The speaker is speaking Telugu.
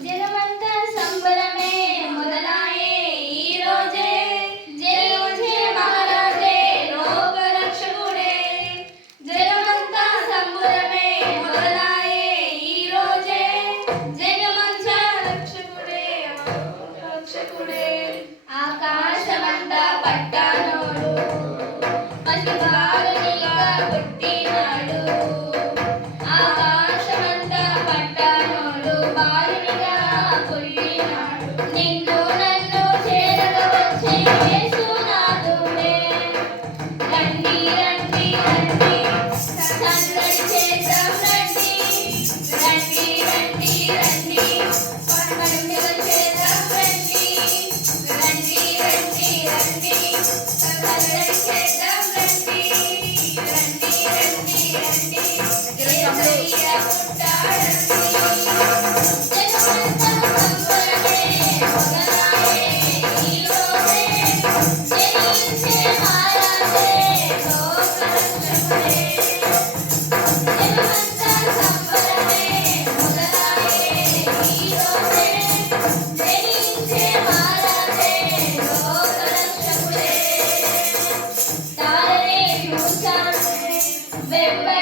జనమంతా సంబరమే మొదలాయే ఈ రోజే. జయముజే మహారాజే లోక రక్షకుడే జనమంతా సంబరమే మొదలాయే ఈ రోజే. జనమంత రక్షకుడే రక్షకుడే ఆకాశమంతా పట్టానోడు. పశుభా Yeah. Amen.